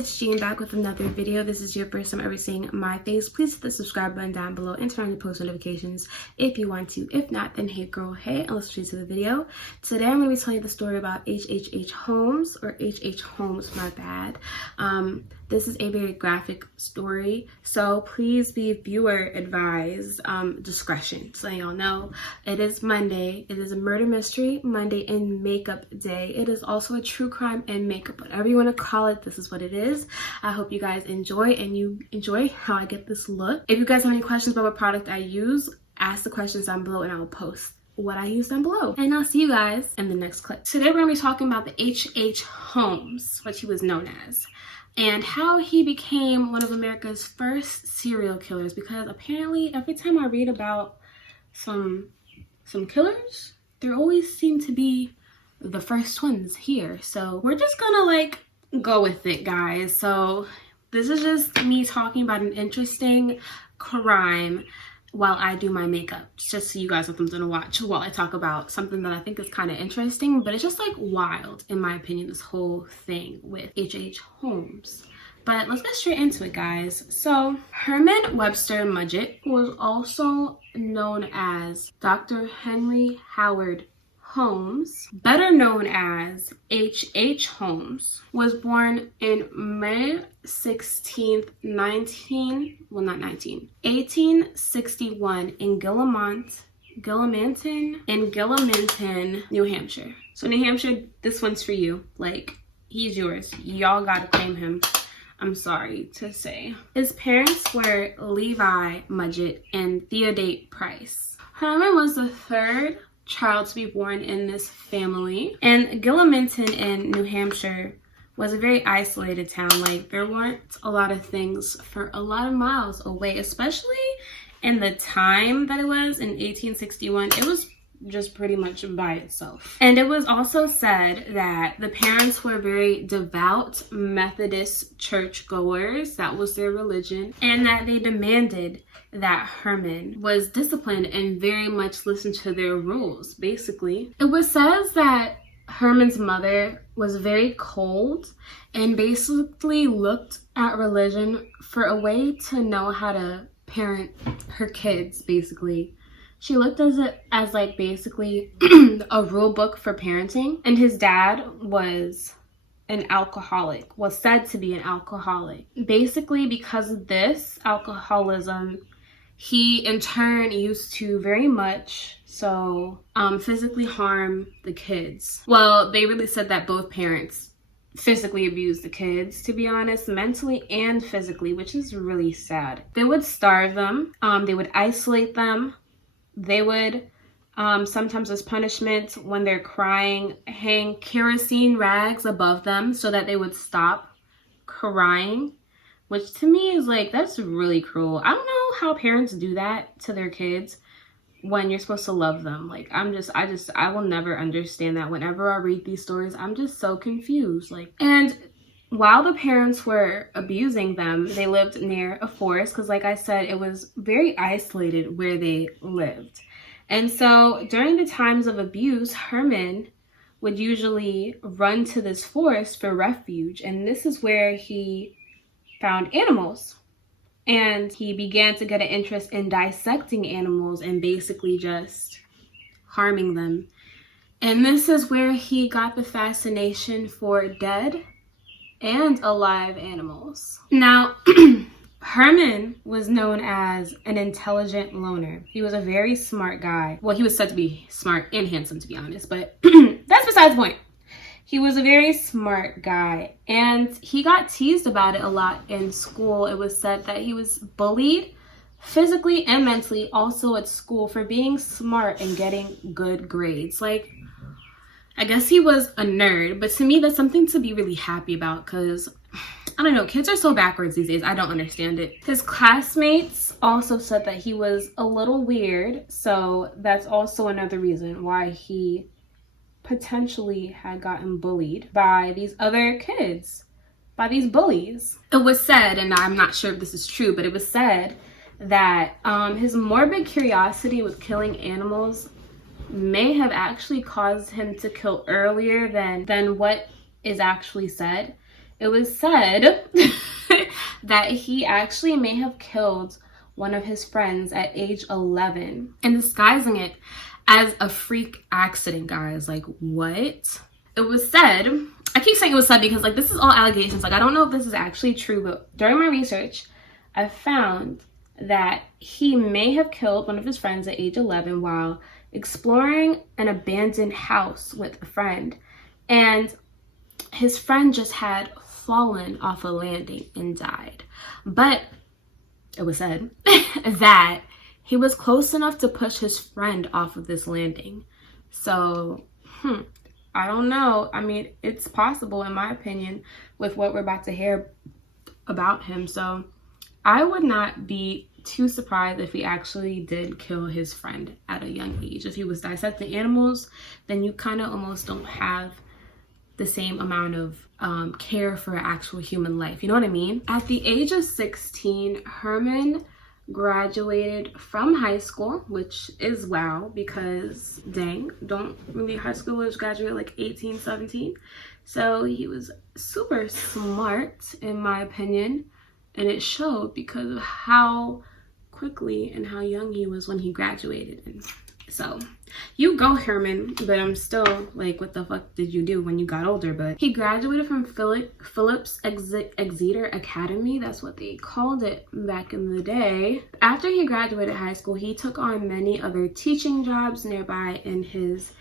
it's Jean back with another video. This is your first time ever seeing my face. Please hit the subscribe button down below and turn on your post notifications if you want to. If not, then hey girl, hey, and let's straight to the video. Today I'm going to be telling you the story about H.H. Holmes, or H.H. Holmes, my bad. This is a very graphic story, so please be viewer advised, discretion. So y'all know, it is Monday. It is a murder mystery Monday and makeup day. It is also a true crime and makeup, whatever you want to call it. This is what it is. I hope you guys enjoy and you enjoy how I get this look. If you guys have any questions about what product I use, ask the questions down below and I will post what I use down below. And I'll see you guys in the next clip. Today we're going to be talking about the H.H. Holmes, what he was known as, and how he became one of America's first serial killers, because apparently every time I read about some killers, there always seem to be the first ones here. So we're just gonna like go with it, guys. So this is just me talking about an interesting crime while I do my makeup, just so you guys have something to watch while I talk about something that I think is kind of interesting, but it's just like wild in my opinion, this whole thing with H.H. Holmes. But let's get straight into it, guys. So Herman Webster Mudgett, who was also known as Dr. Henry Howard Holmes, better known as H.H. Holmes, was born in May 16th, 1861 in Gillimanton, New Hampshire. So New Hampshire, this one's for you. Like, he's yours. Y'all gotta claim him. I'm sorry to say. His parents were Levi Mudgett and Theodate Price. Herman was the third child to be born in this family, and Gillimanton in New Hampshire was a very isolated town. Like, there weren't a lot of things for a lot of miles away, especially in the time that it was in 1861. It was just pretty much by itself. And it was also said that the parents were very devout Methodist churchgoers. That was their religion, and that they demanded that Herman was disciplined and very much listened to their rules. Basically, it was said that Herman's mother was very cold and basically looked at religion for a way to know how to parent her kids. Basically, she looked at it as like basically a rule book for parenting. And his dad was an alcoholic, was said to be an alcoholic. Basically, because of this alcoholism, he in turn used to very much physically harm the kids. Well, they really said that both parents physically abused the kids, to be honest, mentally and physically, which is really sad. They would starve them, they would isolate them, they would sometimes as punishment when they're crying, hang kerosene rags above them so that they would stop crying, which to me is like, that's really cruel. I don't know how parents do that to their kids when you're supposed to love them. Like, I will never understand that. Whenever I read these stories, I'm just so confused. Like, and while the parents were abusing them, they lived near a forest, because like I said, it was very isolated where they lived. And so during the times of abuse, Herman would usually run to this forest for refuge, and this is where he found animals. And he began to get an interest in dissecting animals and basically just harming them. And this is where he got the fascination for dead and alive animals. Now, Herman was known as an intelligent loner. He was a very smart guy. Well, he was said to be smart and handsome, to be honest, but that's besides the point. He was a very smart guy, and he got teased about it a lot in school. It was said that he was bullied physically and mentally, also at school, for being smart and getting good grades. Like, I guess he was a nerd, but to me, that's something to be really happy about, because I don't know, kids are so backwards these days. I don't understand it. His classmates also said that he was a little weird, so that's also another reason why he potentially had gotten bullied by these other kids, by these bullies. It was said, and I'm not sure if this is true, but it was said that his morbid curiosity with killing animals may have actually caused him to kill earlier than what is actually said. it was said that he actually may have killed one of his friends at age 11 and disguising it as a freak accident, guys. Like, what? It was said, I keep saying it was said because, like, this is all allegations. Like, I don't know if this is actually true, but during my research, I found that he may have killed one of his friends at age 11 while exploring an abandoned house with a friend. And his friend just had fallen off a landing and died. But it was said that he was close enough to push his friend off of this landing. So, I don't know. I mean, it's possible, in my opinion, with what we're about to hear about him. So I would not be too surprised if he actually did kill his friend at a young age. If he was dissecting animals, then you kind of almost don't have the same amount of care for actual human life. You know what I mean? At the age of 16, Herman graduated from high school, which is wow, because dang, don't really high schoolers graduate like 18, 17. So he was super smart, in my opinion, and it showed because of how quickly and how young he was when he graduated. And so you go, Herman, but I'm still like, what the fuck did you do when you got older? But he graduated from Phillips Exeter Academy. That's what they called it back in the day. After he graduated high school, he took on many other teaching jobs nearby in his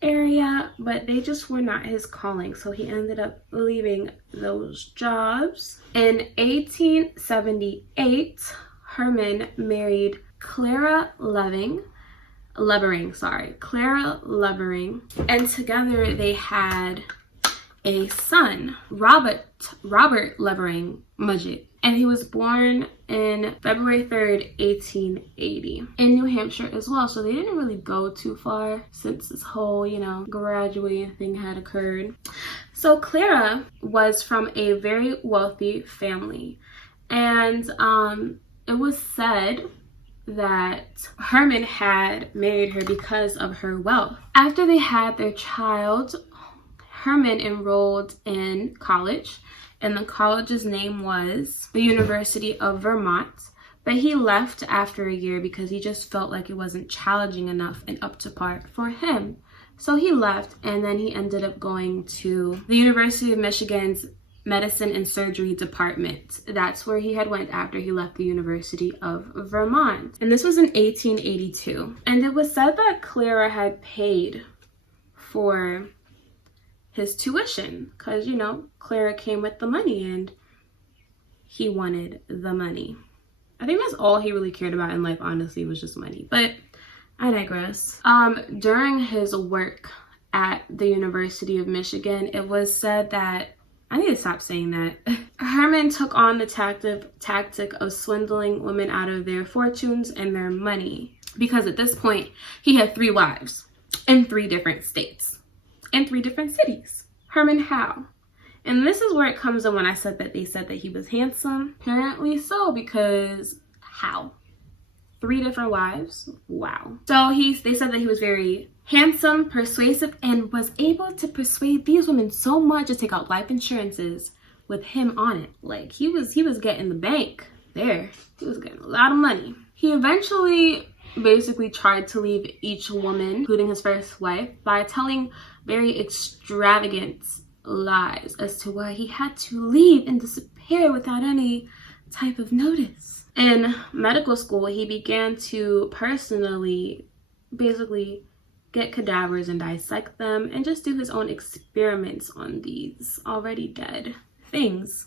area, but they just were not his calling. So he ended up leaving those jobs. In 1878, Herman married Clara Levering, and together they had a son, Robert Levering Mudgett, and he was born in February 3rd, 1880, in New Hampshire as well. So they didn't really go too far since this whole, graduating thing had occurred. So Clara was from a very wealthy family, and it was said that Herman had married her because of her wealth. After they had their child, Herman enrolled in college, and the college's name was the University of Vermont, but he left after a year because he just felt like it wasn't challenging enough and up to par for him. So he left, and then he ended up going to the University of Michigan's Medicine and Surgery department. That's where he had went after he left the University of Vermont. And this was in 1882. And it was said that Clara had paid for his tuition because, Clara came with the money and he wanted the money. I think that's all he really cared about in life, honestly, was just money. But I digress. During his work at the University of Michigan, it was said that, I need to stop saying that, Herman took on the tactic of swindling women out of their fortunes and their money, because at this point he had 3 wives in 3 different states, in 3 different cities. Herman Howe. And this is where it comes in when I said that they said that he was handsome. Apparently so, because how? 3 different wives? Wow. So they said that he was very handsome, persuasive, and was able to persuade these women so much to take out life insurances with him on it. Like, he was getting the bank there. He was getting a lot of money. He eventually basically tried to leave each woman, including his first wife, by telling very extravagant lies as to why he had to leave and disappear without any type of notice. In medical school, he began to personally basically get cadavers and dissect them and just do his own experiments on these already dead things,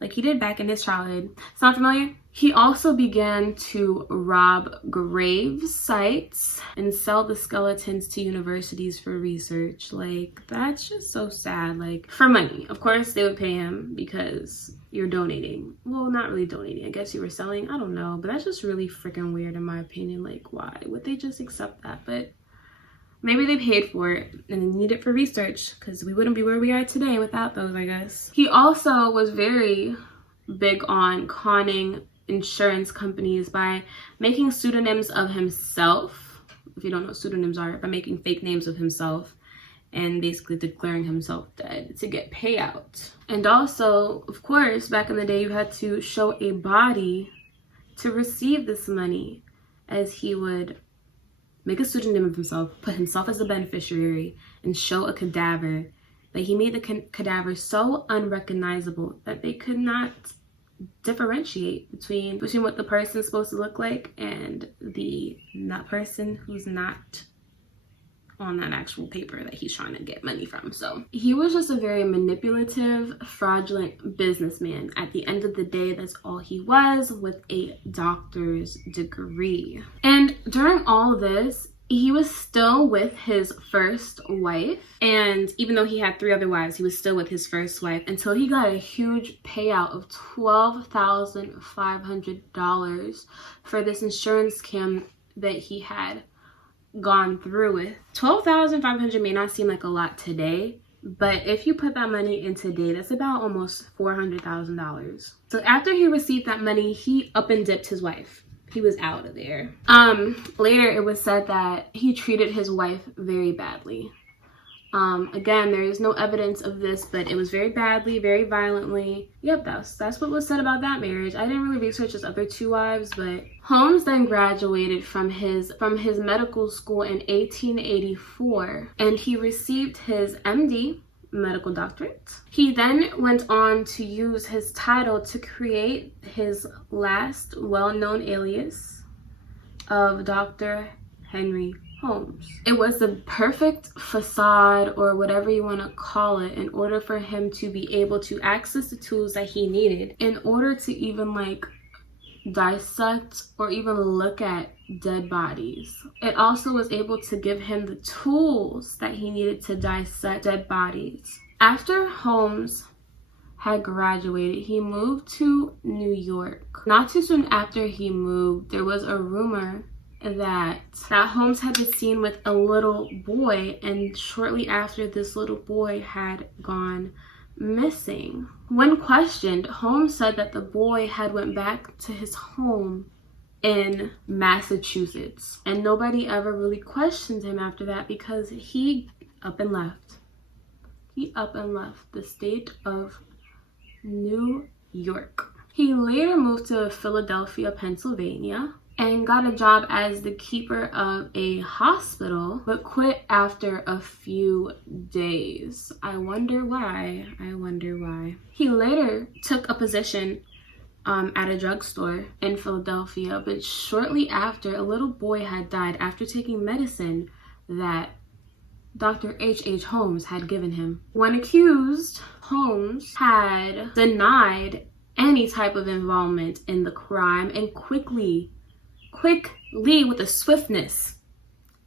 like he did back in his childhood. Sound familiar? He also began to rob grave sites and sell the skeletons to universities for research. Like, that's just so sad. Like, for money. Of course, they would pay him because you're donating. Well, not really donating. I guess you were selling. I don't know. But that's just really freaking weird in my opinion. Like, why would they just accept that? But maybe they paid for it and they need it for research, because we wouldn't be where we are today without those, I guess. He also was very big on conning insurance companies by making pseudonyms of himself. If you don't know what pseudonyms are, by making fake names of himself and basically declaring himself dead to get payout. And also, of course, back in the day, you had to show a body to receive this money, as he would make a pseudonym of himself, put himself as a beneficiary, and show a cadaver. But he made the cadaver so unrecognizable that they could not differentiate between what the person's supposed to look like and that person who's not on that actual paper that he's trying to get money from. So he was just a very manipulative, fraudulent businessman. At the end of the day, that's all he was, with a doctor's degree. And during all this, he was still with his first wife. And even though he had 3 other wives, he was still with his first wife until he got a huge payout of $12,500 for this insurance scam that he had gone through with. $12,500 may not seem like a lot today, but if you put that money in today, that's about almost $400,000. So after he received that money, he up and dipped his wife. He was out of there. Later it was said that he treated his wife very badly. Again, there is no evidence of this, but it was very badly, very violently. Yep, that's what was said about that marriage. I didn't really research his other 2 wives, but Holmes then graduated from his medical school in 1884, and he received his MD, medical doctorate. He then went on to use his title to create his last well-known alias of Dr. Henry Holmes. It was the perfect facade, or whatever you want to call it, in order for him to be able to access the tools that he needed in order to even dissect or even look at dead bodies. It also was able to give him the tools that he needed to dissect dead bodies. After Holmes had graduated, he moved to New York. Not too soon after he moved, there was a rumor that Holmes had been seen with a little boy, and shortly after, this little boy had gone missing. When questioned, Holmes said that the boy had went back to his home in Massachusetts, and nobody ever really questioned him after that because he up and left. He up and left the state of New York. He later moved to Philadelphia, Pennsylvania, and got a job as the keeper of a hospital, but quit after a few days. I wonder why. He later took a position at a drugstore in Philadelphia, but shortly after, a little boy had died after taking medicine that Dr. H.H. Holmes had given him. When accused, Holmes had denied any type of involvement in the crime and quickly, with a swiftness,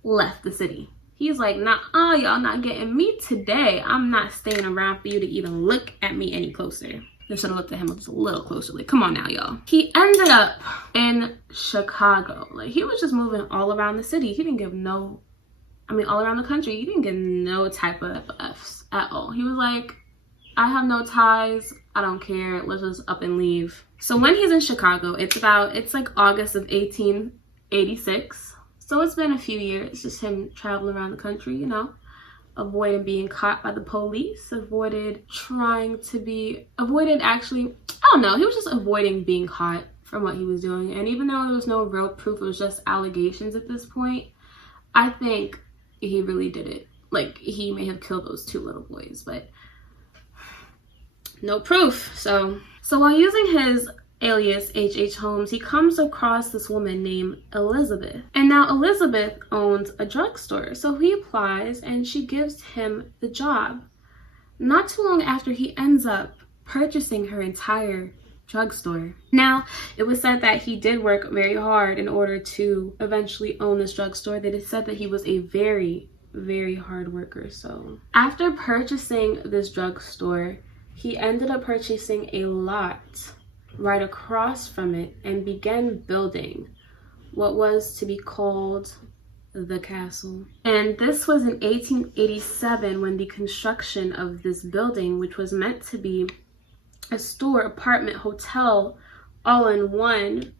left the city. He's like, nah, y'all not getting me today. I'm not staying around for you to even look at me any closer. They should have looked at him just a little closer. Like, come on now, y'all. He ended up in Chicago. Like, he was just moving all around the city. He didn't give all around the country. He didn't give no type of F's at all. He was like, I have no ties. I don't care. Let's just up and leave. So when he's in Chicago, it's like August of 1886. So it's been a few years, just him traveling around the country, avoiding being caught by the police, he was just avoiding being caught from what he was doing. And even though there was no real proof, it was just allegations at this point, I think he really did it. Like, he may have killed those 2 little boys, but no proof. So while using his alias H.H. Holmes, he comes across this woman named Elizabeth. And now Elizabeth owns a drugstore. So he applies and she gives him the job. Not too long after, he ends up purchasing her entire drugstore. Now, it was said that he did work very hard in order to eventually own this drugstore. They said that he was a very, very hard worker. So after purchasing this drugstore, he ended up purchasing a lot right across from it and began building what was to be called the castle. And this was in 1887 when the construction of this building, which was meant to be a store, apartment, hotel, all in one,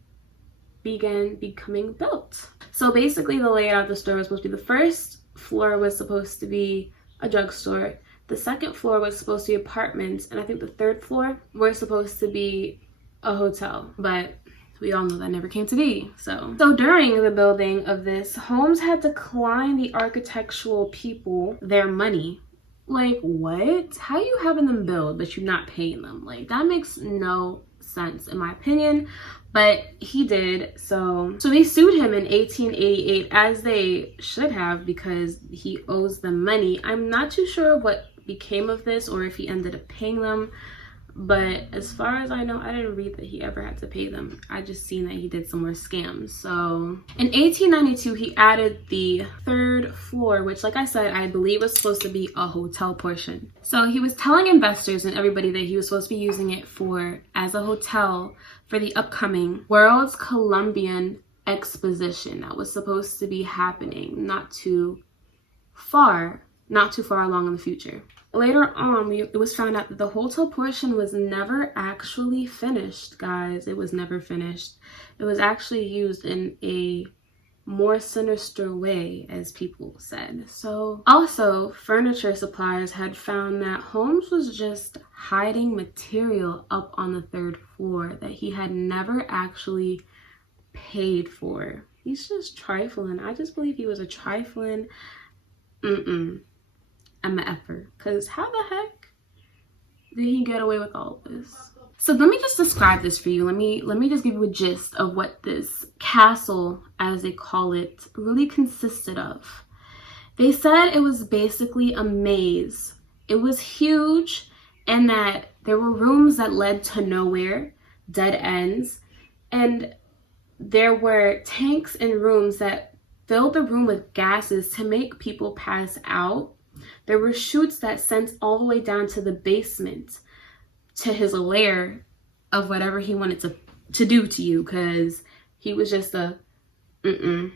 began becoming built. So basically the layout of the store was supposed to be, the first floor was supposed to be a drugstore. The second floor was supposed to be apartments, and I think the third floor were supposed to be a hotel, but we all know that never came to be. So during the building of this, Holmes had declined the architectural people their money. Like, what? How you having them build but you're not paying them? Like, that makes no sense in my opinion, but he did. So they sued him in 1888, as they should have, because he owes them money. I'm not too sure what became of this or if he ended up paying them, but as far as I know, I didn't read that he ever had to pay them. I just seen that he did some more scams. So in 1892, he added the third floor, which, like I said, I believe was supposed to be a hotel portion. So he was telling investors and everybody that he was supposed to be using it as a hotel for the upcoming World's Columbian Exposition that was supposed to be happening not too far along in the future. Later on, it was found out that the hotel portion was never actually finished, guys. It was never finished. It was actually used in a more sinister way, as people said. So also, furniture suppliers had found that Holmes was just hiding material up on the third floor that he had never actually paid for. He's just trifling. I just believe he was a trifling MFer, because how the heck did he get away with all of this? So let me just describe this for you. Let me just give you a gist of what this castle, as they call it, really consisted of. They said it was basically a maze. It was huge, and that there were rooms that led to nowhere, dead ends, and there were tanks and rooms that filled the room with gases to make people pass out. There were chutes that sent all the way down to the basement, to his lair of whatever he wanted to do to you, because he was just a bad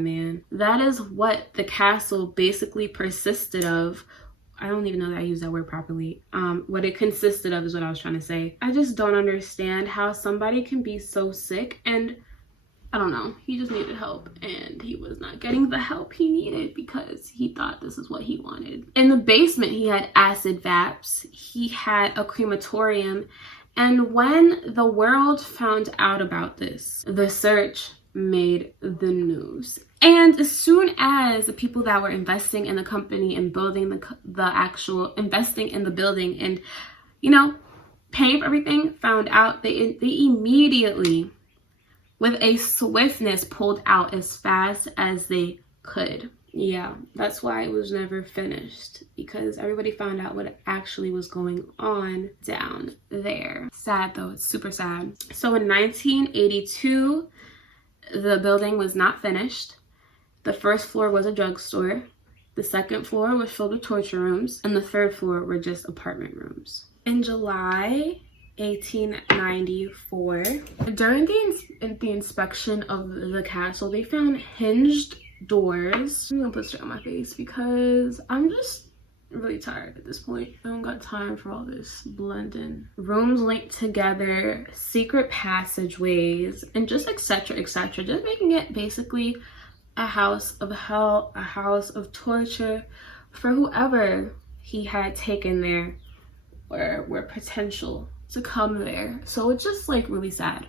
man. That is what the castle basically persisted of. I don't even know that I used that word properly. What it consisted of is what I was trying to say. I just don't understand how somebody can be so sick, and I don't know, he just needed help and he was not getting the help he needed because he thought this is what he wanted. In the basement, he had acid vats, he had a crematorium, and when the world found out about this, the search made the news. And as soon as the people that were investing in the company and building investing in the building and, paying for everything, found out, they immediately, with a swiftness, pulled out as fast as they could. Yeah, that's why it was never finished, because everybody found out what actually was going on down there. Sad though, it's super sad. So in 1982, the building was not finished. The first floor was a drugstore. The second floor was filled with torture rooms, and the third floor were just apartment rooms. In July 1894, during the inspection of the castle, they found hinged doors. I'm gonna put straight on my face because I'm just really tired at this point. I don't got time for all this blending. Rooms linked together, secret passageways, and just etc, etc, just making it basically a house of hell, a house of torture for whoever he had taken there or were potential to come there. So it's just like really sad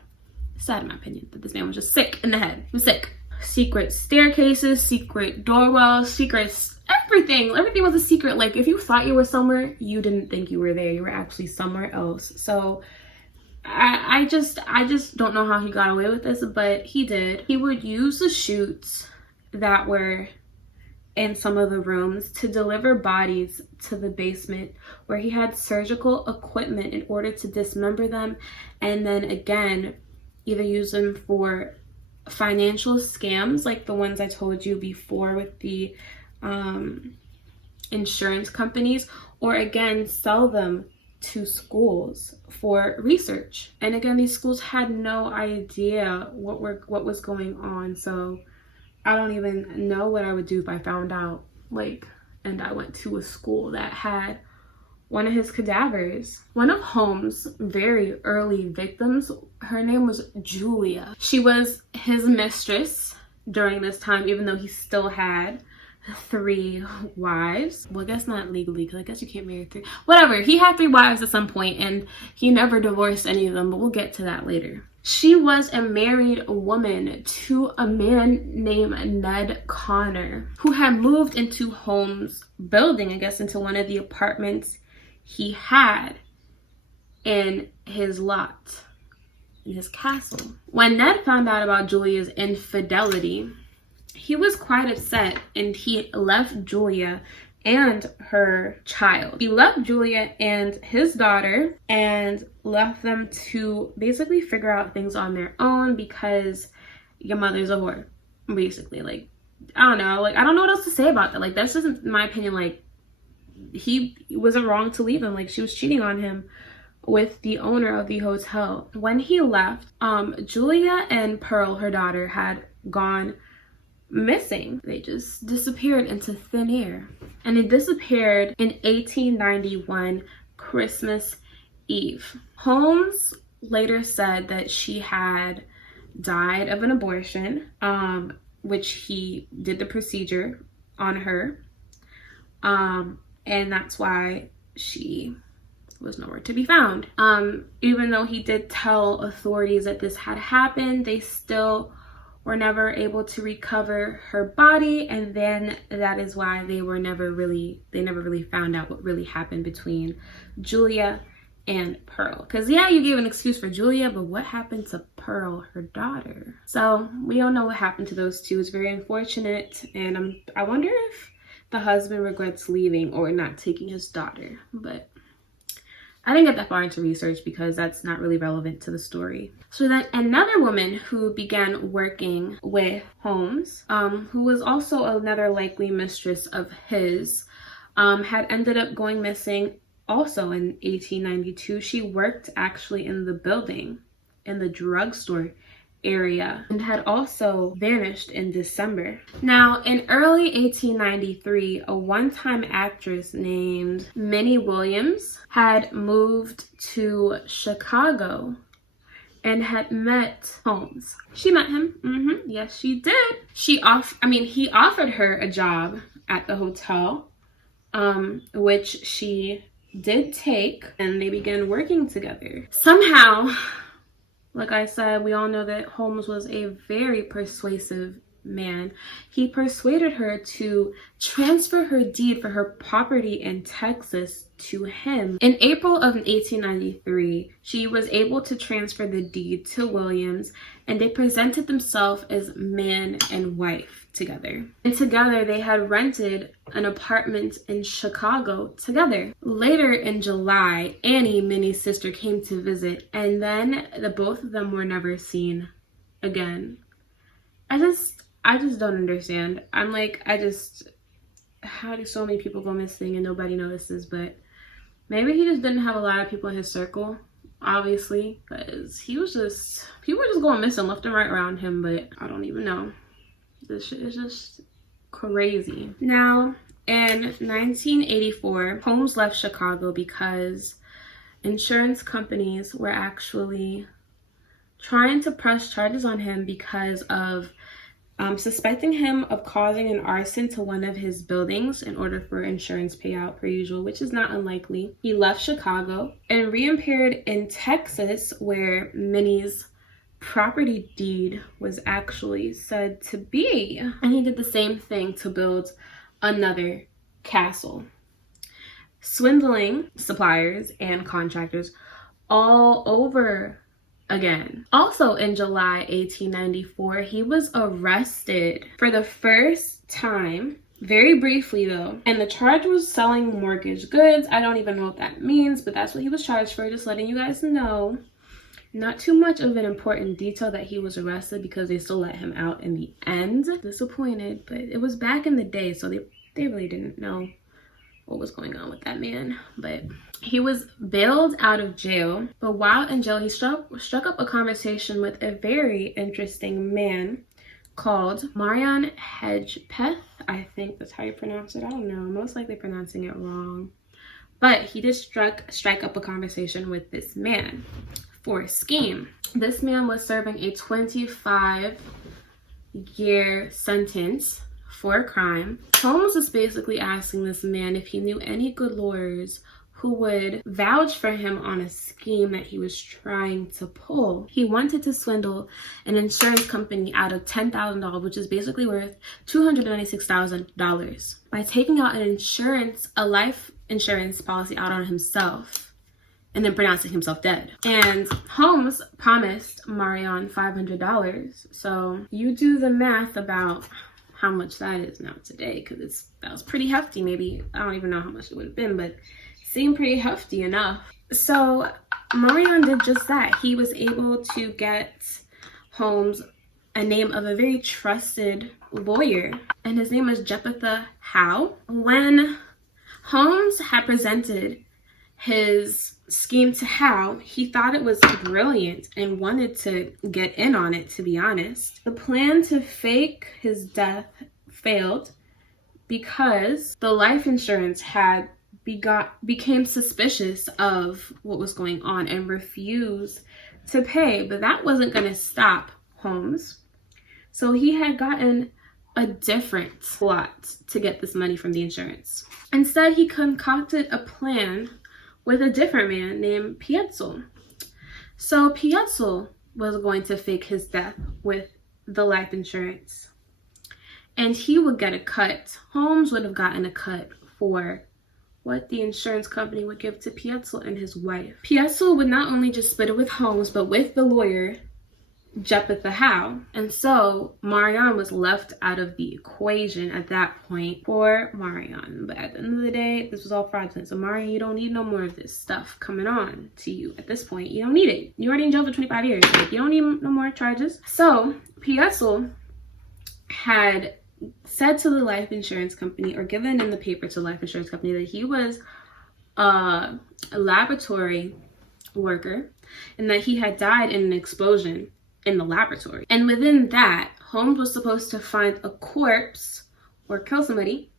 in my opinion, that this man was just sick in the head. He was sick. Secret staircases, secret doorwells, secrets, everything was a secret. Like, if you thought you were somewhere, you didn't think you were there, you were actually somewhere else. So I just don't know how he got away with this, but he did. He would use the chutes that were in some of the rooms to deliver bodies to the basement, where he had surgical equipment in order to dismember them, and then again either use them for financial scams like the ones I told you before with the insurance companies, or again sell them to schools for research. And again, these schools had no idea what was going on. So I don't even know what I would do if I found out, and I went to a school that had one of his cadavers. One of Holmes' very early victims, her name was Julia. She was his mistress during this time, even though he still had 3 wives. Well, I guess not legally, because I guess you can't marry 3. Whatever. He had 3 wives at some point, and he never divorced any of them, but we'll get to that later. She was a married woman to a man named Ned Connor, who had moved into Holmes' building, I guess into one of the apartments he had in his lot, in his castle. When Ned found out about Julia's infidelity, he was quite upset, and he left Julia and her child. He left Julia and his daughter and left them to basically figure out things on their own, because your mother's a whore, basically. Like, I don't know. Like, I don't know what else to say about that. Like, that's just, in my opinion, like, he wasn't wrong to leave him. Like, she was cheating on him with the owner of the hotel. When he left, Julia and Pearl, her daughter, had gone missing. They just disappeared into thin air. And they disappeared in 1891, Christmas Eve. Holmes later said that she had died of an abortion, which he did the procedure on her. And that's why she was nowhere to be found. Even though he did tell authorities that this had happened, they still were never able to recover her body, and then that is why they never really found out what really happened between Julia and Pearl. Because yeah, you gave an excuse for Julia, but what happened to Pearl, her daughter? So we don't know what happened to those two. It's very unfortunate, and I wonder if the husband regrets leaving or not taking his daughter, but I didn't get that far into research because that's not really relevant to the story. So then another woman who began working with Holmes, who was also another likely mistress of his, had ended up going missing also in 1892. She worked actually in the building, in the drugstore area, and had also vanished in December. Now, in early 1893, a one-time actress named Minnie Williams had moved to Chicago and had met Holmes. She met him. Yes, she did. He offered her a job at the hotel, which she did take, and they began working together. Somehow, like I said, we all know that Holmes was a very persuasive man. He persuaded her to transfer her deed for her property in Texas to him. In April of 1893, she was able to transfer the deed to Williams, and they presented themselves as man and wife together. And together they had rented an apartment in Chicago together. Later in July, Annie, Minnie's sister, came to visit, and then the both of them were never seen again. I just don't understand. I'm like, how do so many people go missing and nobody notices? But maybe he just didn't have a lot of people in his circle, obviously, because people were just going missing left and right around him, but I don't even know. This shit is just crazy. Now, in 1984, Holmes left Chicago because insurance companies were actually trying to press charges on him because of suspecting him of causing an arson to one of his buildings in order for insurance payout per usual, which is not unlikely. He left Chicago and reappeared in Texas, where Minnie's property deed was actually said to be. And he did the same thing to build another castle, swindling suppliers and contractors all over again. Also in July 1894, he was arrested for the first time, very briefly though, and the charge was selling mortgage goods. I don't even know what that means, but that's what he was charged for, just letting you guys know. Not too much of an important detail that he was arrested, because they still let him out in the end. Disappointed, but it was back in the day, so they really didn't know what was going on with that man. But he was bailed out of jail, but while in jail he struck up a conversation with a very interesting man called Marion Hedgepeth. I think that's how you pronounce it. I don't know, I'm most likely pronouncing it wrong, but he did strike up a conversation with this man for a scheme. This man was serving a 25-year sentence for a crime. Holmes was basically asking this man if he knew any good lawyers who would vouch for him on a scheme that he was trying to pull. He wanted to swindle an insurance company out of $10,000, which is basically worth $296,000, by taking out a life insurance policy out on himself and then pronouncing himself dead. And Holmes promised Marion $500. So you do the math about how much that is now today, because that was pretty hefty. Maybe, I don't even know how much it would have been, but seemed pretty hefty enough. So Marion did just that. He was able to get Holmes a name of a very trusted lawyer, and his name was Jephthah Howe. When Holmes had presented his scheme to Howe, he thought it was brilliant and wanted to get in on it, to be honest. The plan to fake his death failed because the life insurance had became suspicious of what was going on and refused to pay. But that wasn't going to stop Holmes. So he had gotten a different plot to get this money from the insurance. Instead, he concocted a plan with a different man named Pietzel. So Pietzel was going to fake his death with the life insurance, and he would get a cut. Holmes would have gotten a cut for what the insurance company would give to Pietzel and his wife. Pietzel would not only just split it with Holmes, but with the lawyer, Jephthah Howe. And so Marion was left out of the equation at that point for Marion. But at the end of the day, this was all fraudulent. So Marion, you don't need no more of this stuff coming on to you at this point. You don't need it. You're already in jail for 25 years. Like, you don't need no more charges. So Pietzel had said to the life insurance company, or given in the paper to the life insurance company, that he was a laboratory worker and that he had died in an explosion in the laboratory. And within that, Holmes was supposed to find a corpse or kill somebody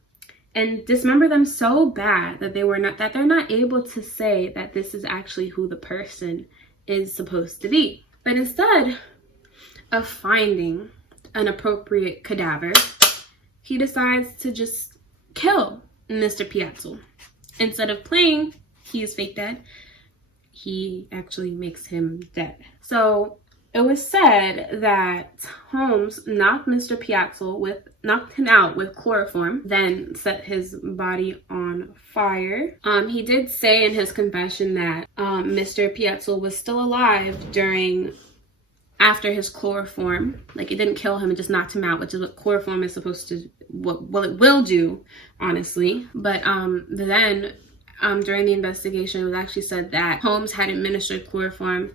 and dismember them so bad that they're not able to say that this is actually who the person is supposed to be. But instead of finding an appropriate cadaver, he decides to just kill Mr. Pietzel. Instead of playing he is fake dead, he actually makes him dead. So it was said that Holmes knocked him out with chloroform, then set his body on fire. He did say in his confession that Mr. Pietzel was still alive after his chloroform. Like, it didn't kill him, it just knocked him out, which is what chloroform is supposed to, it will do, honestly. But then during the investigation, it was actually said that Holmes had administered chloroform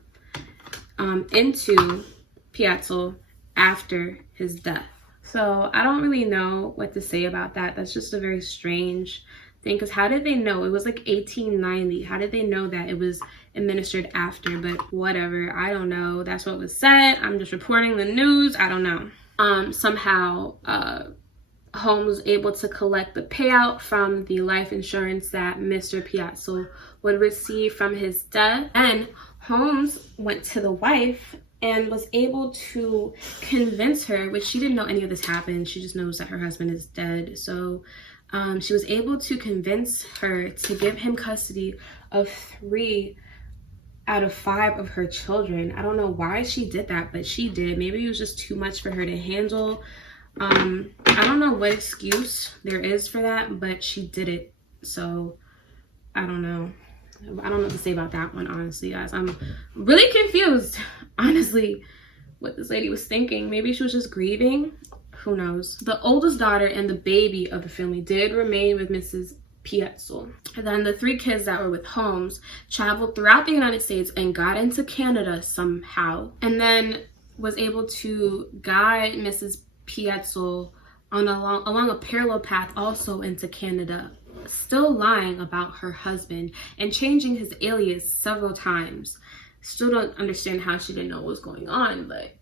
into Pietzel after his death. So I don't really know what to say about that. That's just a very strange thing, because how did they know? It was like 1890. How did they know that it was administered after? But whatever, I don't know. That's what was said. I'm just reporting the news. I don't know. Somehow Holmes was able to collect the payout from the life insurance that Mr. Pietzel would receive from his death. And Holmes went to the wife and was able to convince her, which she didn't know any of this happened. She just knows that her husband is dead. So she was able to convince her to give him custody of 3 out of 5 of her children. I don't know why she did that, but she did. Maybe it was just too much for her to handle. I don't know what excuse there is for that, but she did it. So I don't know. I don't know what to say about that one, honestly, guys. I'm really confused, honestly, what this lady was thinking. Maybe she was just grieving. Who knows? The oldest daughter and the baby of the family did remain with Mrs. Pietzel. And then the 3 kids that were with Holmes traveled throughout the United States and got into Canada somehow, and then was able to guide Mrs. Pietzel along a parallel path also into Canada, still lying about her husband and changing his alias several times. Still don't understand how she didn't know what was going on, but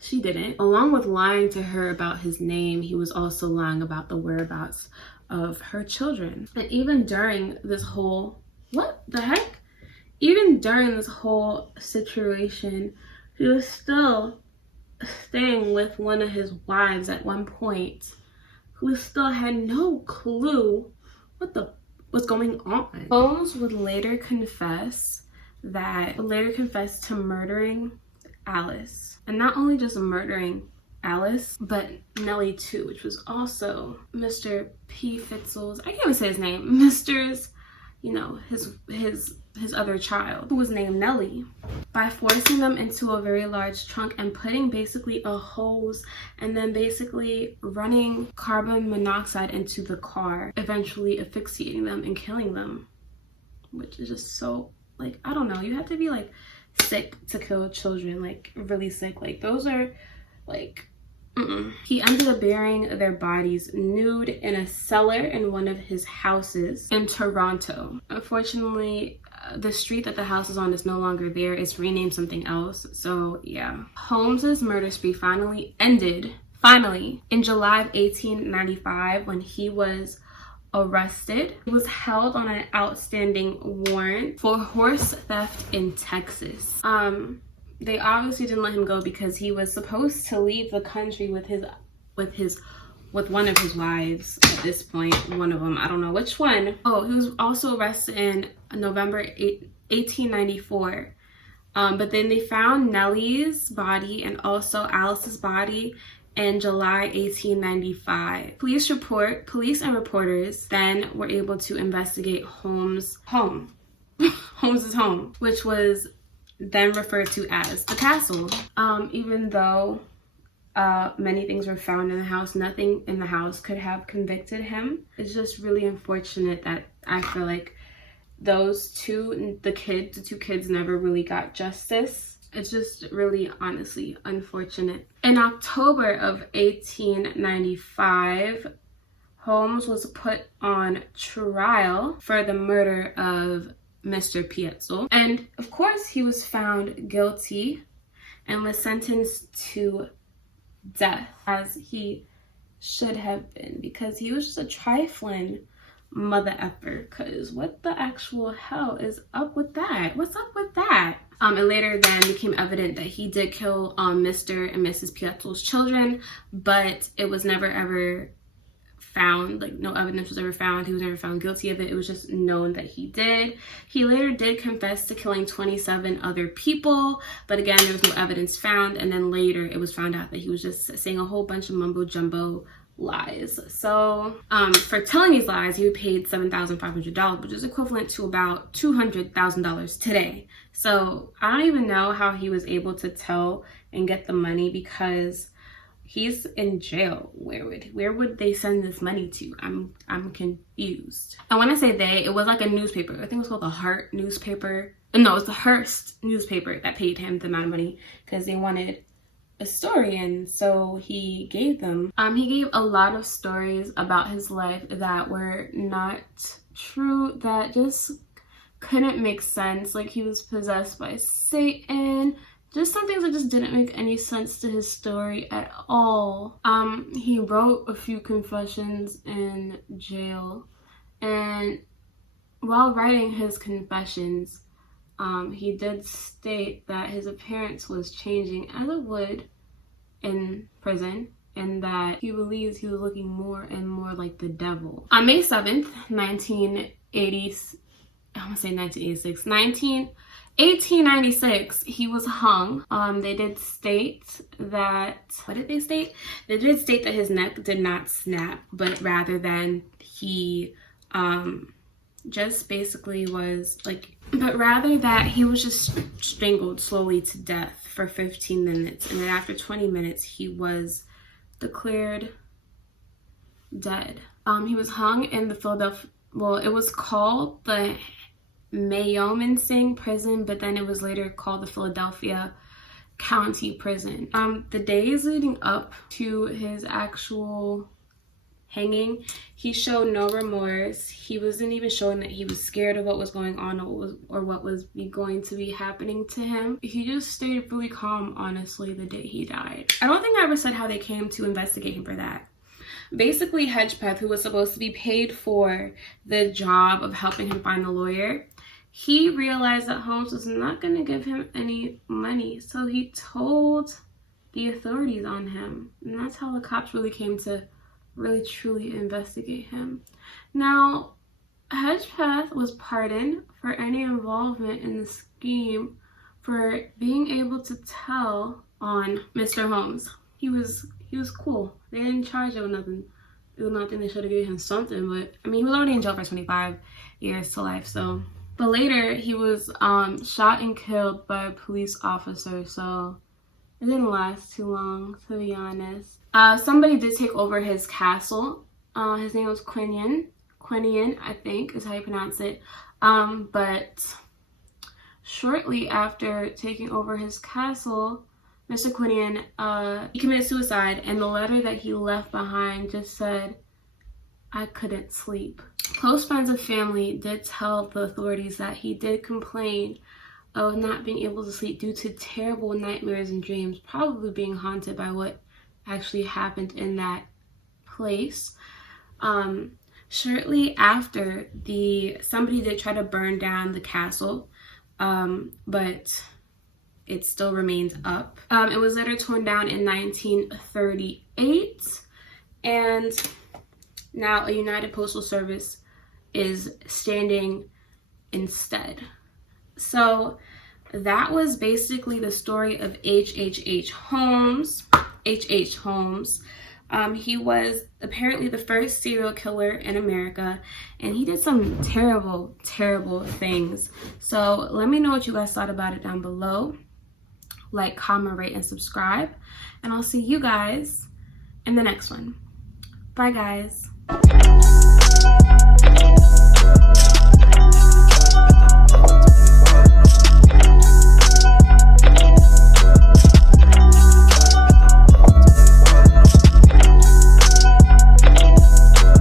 she didn't. Along with lying to her about his name, he was also lying about the whereabouts of her children. And even during this whole, even during this whole situation, he was still staying with one of his wives at one point. who still had no clue what was going on. Holmes would later confess to murdering Alice. And not only just murdering Alice, but Nellie too, which was also Mr. P. Fitzel's, I can't even say his name, Mr.'s, you know, his other child, who was named Nellie, by forcing them into a very large trunk and putting basically a hose and then basically running carbon monoxide into the car, eventually asphyxiating them and killing them, which is just so, like, I don't know, you have to be like sick to kill children, like really sick. Like those are like He ended up burying their bodies nude in a cellar in one of his houses in Toronto. Unfortunately, the street that the house is on is no longer there. It's renamed something else. So yeah, Holmes's murder spree finally ended in July of 1895 when he was arrested. He was held on an outstanding warrant for horse theft in Texas. They obviously didn't let him go because he was supposed to leave the country with one of his wives at this point. One of them, I don't know which one. Oh, he was also arrested in November 1894. But then they found Nellie's body and also Alice's body in July 1895. Police and reporters then were able to investigate Holmes's home, which was then referred to as the castle. Even though many things were found in the house, nothing in the house could have convicted him. It's just really unfortunate that I feel like the two kids never really got justice. It's just really, honestly, unfortunate. In October of 1895, Holmes was put on trial for the murder of Mr. Pietzel. And of course, he was found guilty and was sentenced to death, as he should have been, because he was just a trifling mother effer. Because what the actual hell is up with that? What's up with that? It later then became evident that he did kill Mr. and Mrs. Pietzel's children, but it was never ever found, like no evidence was ever found. He was never found guilty of it. It was just known that he did. He later did confess to killing 27 other people, but again, there was no evidence found. And then later it was found out that he was just saying a whole bunch of mumbo jumbo lies. So for telling these lies, he paid $7,500, which is equivalent to about $200,000 today. So I don't even know how he was able to tell and get the money, because he's in jail. Where would they send this money to? I'm confused. And when I say they, it was like a newspaper. I think it was called the Hart newspaper. No, it was the Hearst newspaper that paid him the amount of money because they wanted a story, and so he gave them. He gave a lot of stories about his life that were not true, that just couldn't make sense. Like he was possessed by Satan. Just some things that just didn't make any sense to his story at all. He wrote a few confessions in jail, and while writing his confessions, he did state that his appearance was changing as it would in prison, and that he believes he was looking more and more like the devil. On May 7th, 1896, he was hung. They did state that, what did they state? They did state that his neck did not snap, but rather than he just basically was like, but rather that he was just strangled slowly to death for 15 minutes. And then after 20 minutes, he was declared dead. He was hung in the Philadelphia, well, it was called the Mayominster prison, but then it was later called the Philadelphia County Prison. The days leading up to his actual hanging, he showed no remorse. He wasn't even showing that he was scared of what was going on or what was going to be happening to him. He just stayed really calm, honestly, the day he died. I don't think I ever said how they came to investigate him for that. Basically, Hedgepeth, who was supposed to be paid for the job of helping him find the lawyer, he realized that Holmes was not going to give him any money, so he told the authorities on him. And that's how the cops really came to really truly investigate him. Now, Hedgepeth was pardoned for any involvement in the scheme for being able to tell on Mr. Holmes. He was cool. They didn't charge him with nothing. Even though I think they should have given him something, but I mean, he was already in jail for 25 years to life, so. But later, he was shot and killed by a police officer, so it didn't last too long, to be honest. Somebody did take over his castle. His name was Quinion. Quinion, I think, is how you pronounce it. But shortly after taking over his castle, Mr. Quinion, he committed suicide, and the letter that he left behind just said, "I couldn't sleep." Close friends and family did tell the authorities that he did complain of not being able to sleep due to terrible nightmares and dreams, probably being haunted by what actually happened in that place. Shortly after, somebody did try to burn down the castle, but it still remains up. It was later torn down in 1938, and now a United Postal Service is standing instead. So that was basically the story of H.H. Holmes. H.H. Holmes. He was apparently the first serial killer in America, and he did some terrible, terrible things. So let me know what you guys thought about it down below. Like, comment, rate, and subscribe. And I'll see you guys in the next one. Bye, guys.